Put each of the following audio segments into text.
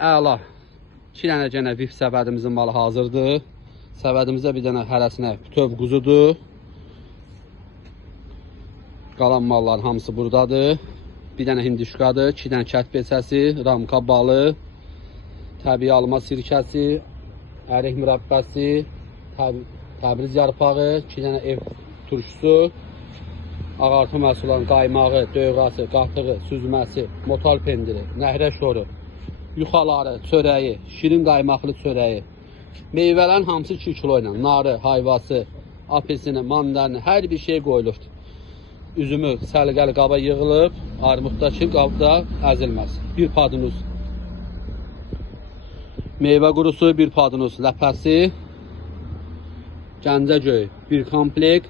Əla. 2 dənə gənə VIP səbədimizin malı hazırdır. Səbədimizdə bir dənə hərəsinə bütöv quzudur. Qalan malların hamısı buradadır. Bir dənə hindişkadır, 2 dənə kət beçəsi, ramka balı, təbii alma sirkəsi, ərik mürəbbəsi, Təbriz yarpağı, 2 dənə ev turşusu, ağartı məhsulların qaymağı, döyğası, qatığı, süzməsi, motal pendiri, nəhrə şoru, yuxaları, çörəyi, şirin qaymaqlı çörəyi, meyvələrin hamısı 2 kilo ilə, narı, hayvası, apelsini, mandalini, hər bir şey qoyulur. Üzümü səliqəli qaba yığılıb, armuddakı qabda əzilməz. Bir padınuz meyvə qurusu, bir padınuz ləpəsi, Gəncəgöy bir komplekt.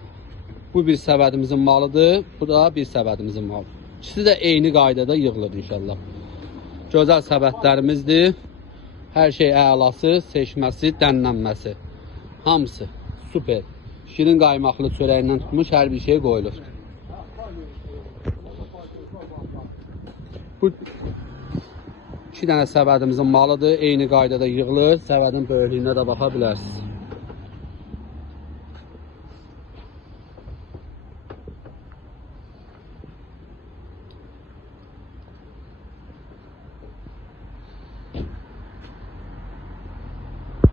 Bu bir səbədimizin malıdır. Bu da bir səbədimizin malı. İkisi də eyni qaydada yığılır inşallah. Gözəl səbədlərimizdir. Hər şey əlası, seçməsi, dənlənməsi. Hamısı super. Şirin qaymaqlı çörəyindən tutmuş hər bir şey qoyulur. Bu 2 dənə səbədimizin malıdır. Eyni qaydada yığılır. Səbədin böyüklüyünə də baxa bilərsiniz.